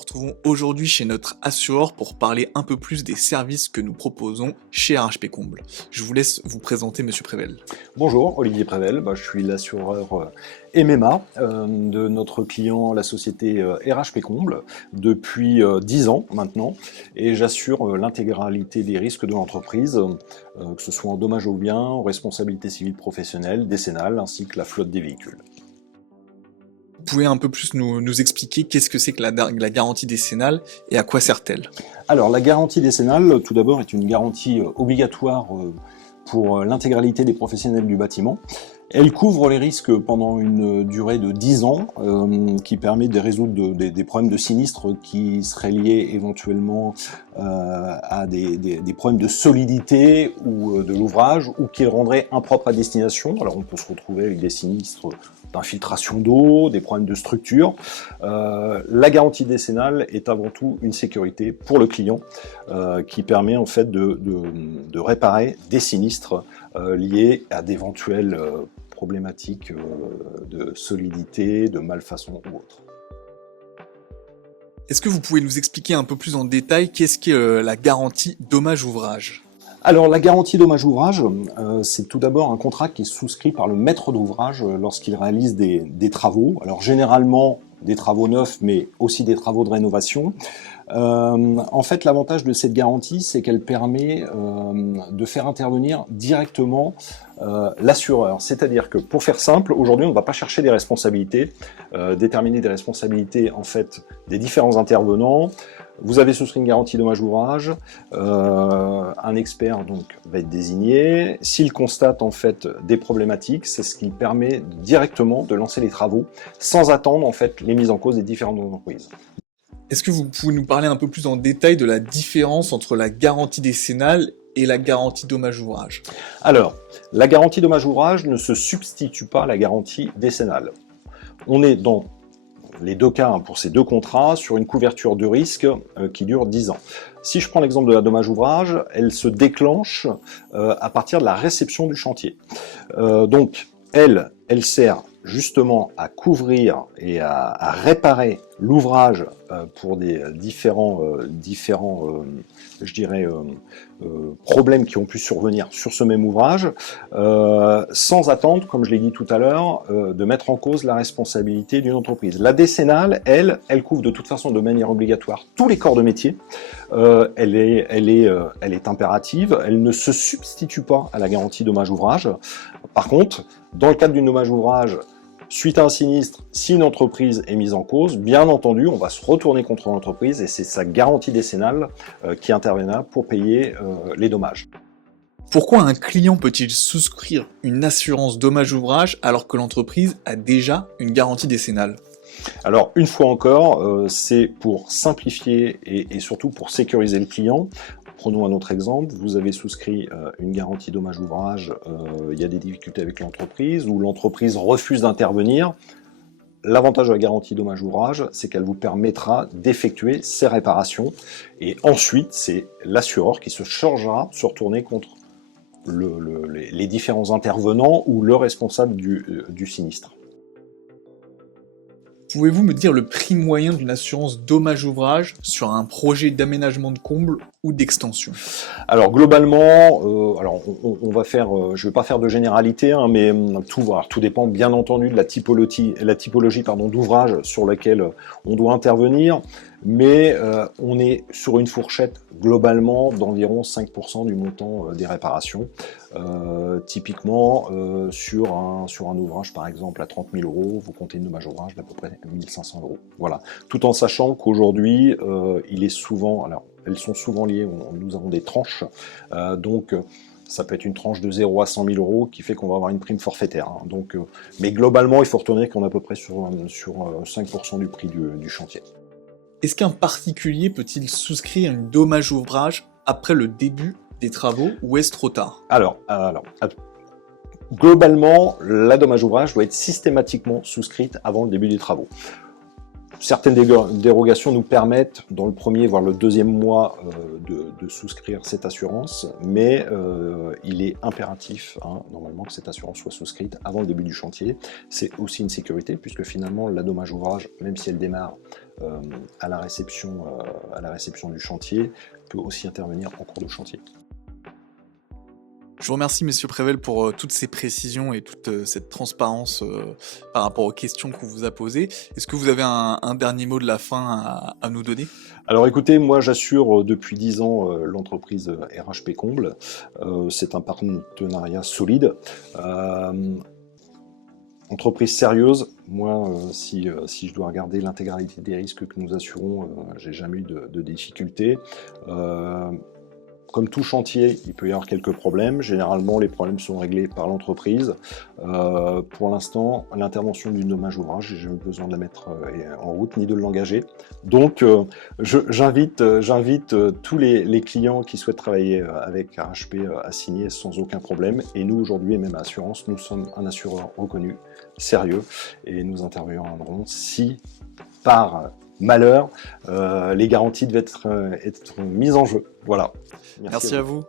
retrouvons aujourd'hui chez notre assureur pour parler un peu plus des services que nous proposons chez RHP Comble. Je vous laisse vous présenter, Monsieur Prével. Bonjour, Olivier Prével, je suis l'assureur MMA de notre client, la société RHP Comble, depuis 10 ans maintenant, et j'assure l'intégralité des risques de l'entreprise, que ce soit en dommages aux biens, en responsabilité civile professionnelle, décennale, ainsi que la flotte des véhicules. Vous pouvez un peu plus nous expliquer qu'est-ce que c'est que la garantie décennale et à quoi sert-elle? Alors la garantie décennale, tout d'abord, est une garantie obligatoire pour l'intégralité des professionnels du bâtiment. Elle couvre les risques pendant une durée de 10 ans, qui permet de résoudre des problèmes de sinistres qui seraient liés éventuellement à des problèmes de solidité ou de l'ouvrage, ou qui le rendraient impropre à destination. Alors on peut se retrouver avec des sinistres d'infiltration d'eau, des problèmes de structure. La garantie décennale est avant tout une sécurité pour le client qui permet en fait de réparer des sinistres liés à d'éventuelles problématiques de solidité, de malfaçon ou autre. Est-ce que vous pouvez nous expliquer un peu plus en détail qu'est-ce qu'est la garantie dommage-ouvrage? Alors la garantie dommage-ouvrage, c'est tout d'abord un contrat qui est souscrit par le maître d'ouvrage lorsqu'il réalise des travaux. Alors généralement des travaux neufs, mais aussi des travaux de rénovation. En fait, l'avantage de cette garantie, c'est qu'elle permet de faire intervenir directement l'assureur. C'est-à-dire que, pour faire simple, aujourd'hui, on ne va pas chercher des responsabilités, déterminer des responsabilités en fait des différents intervenants. Vous avez souscrit une garantie dommage-ouvrage, un expert donc va être désigné. S'il constate en fait des problématiques, c'est ce qui permet directement de lancer les travaux sans attendre en fait les mises en cause des différentes entreprises. Est-ce que vous pouvez nous parler un peu plus en détail de la différence entre la garantie décennale et la garantie dommage-ouvrage? Alors, la garantie dommage-ouvrage ne se substitue pas à la garantie décennale. On est dans les deux cas, pour ces deux contrats, sur une couverture de risque qui dure 10 ans. Si je prends l'exemple de la dommage-ouvrage, elle se déclenche à partir de la réception du chantier. Donc, elle sert justement à couvrir et à réparer l'ouvrage pour des différents je dirais, problèmes qui ont pu survenir sur ce même ouvrage, sans attendre, comme je l'ai dit tout à l'heure, de mettre en cause la responsabilité d'une entreprise. La décennale, elle couvre de toute façon de manière obligatoire tous les corps de métier. Elle est impérative, elle ne se substitue pas à la garantie dommage-ouvrage. Par contre, dans le cadre d'une dommage-ouvrage, suite à un sinistre, si une entreprise est mise en cause, bien entendu, on va se retourner contre l'entreprise et c'est sa garantie décennale qui interviendra pour payer les dommages. Pourquoi un client peut-il souscrire une assurance dommage-ouvrage alors que l'entreprise a déjà une garantie décennale? Alors, une fois encore, c'est pour simplifier et surtout pour sécuriser le client. Prenons un autre exemple, vous avez souscrit une garantie dommage-ouvrage, il y a des difficultés avec l'entreprise, ou l'entreprise refuse d'intervenir. L'avantage de la garantie dommage-ouvrage, c'est qu'elle vous permettra d'effectuer ces réparations, et ensuite, c'est l'assureur qui se chargera de se retourner contre les différents intervenants ou le responsable du sinistre. Pouvez-vous me dire le prix moyen d'une assurance dommage-ouvrage sur un projet d'aménagement de comble ou d'extension? Alors globalement, on va faire, je ne vais pas faire de généralité, hein, mais tout dépend bien entendu de la typologie d'ouvrage sur laquelle on doit intervenir, mais on est sur une fourchette globalement d'environ 5% du montant des réparations. Typiquement, sur un ouvrage par exemple à 30 000 €, vous comptez une dommage ouvrage d'à peu près 1 500 €. Voilà. Tout en sachant qu'aujourd'hui, elles sont souvent liées, nous avons des tranches, donc ça peut être une tranche de 0 à 100 000 € qui fait qu'on va avoir une prime forfaitaire. Hein. Donc, mais globalement, il faut retenir qu'on est à peu près sur 5% du prix du chantier. Est-ce qu'un particulier peut-il souscrire une dommage-ouvrage après le début des travaux ou est-ce trop tard? Alors, globalement, la dommage-ouvrage doit être systématiquement souscrite avant le début des travaux. certaines dérogations nous permettent, dans le premier voire le deuxième mois, de souscrire cette assurance, mais il est impératif, normalement, que cette assurance soit souscrite avant le début du chantier. C'est aussi une sécurité, puisque finalement, la dommage ouvrage, même si elle démarre à la réception du chantier, peut aussi intervenir en cours de chantier. Je vous remercie, messieurs Prével, pour toutes ces précisions et toute cette transparence par rapport aux questions qu'on vous a posées. Est-ce que vous avez un dernier mot de la fin à nous donner? Alors écoutez, moi j'assure depuis 10 ans l'entreprise RHP Comble. C'est un partenariat solide. Entreprise sérieuse. Moi, si je dois regarder l'intégralité des risques que nous assurons, j'ai jamais eu de difficultés. Comme tout chantier, il peut y avoir quelques problèmes. Généralement, les problèmes sont réglés par l'entreprise. Pour l'instant, l'intervention du dommage ouvrage, j'ai jamais besoin de la mettre en route ni de l'engager. Donc, j'invite tous les clients qui souhaitent travailler avec RHP à signer sans aucun problème. Et nous, aujourd'hui, et même à Assurance, nous sommes un assureur reconnu, sérieux, et nous interviendrons si, par malheur, les garanties devaient être mises en jeu. Voilà. Merci à vous.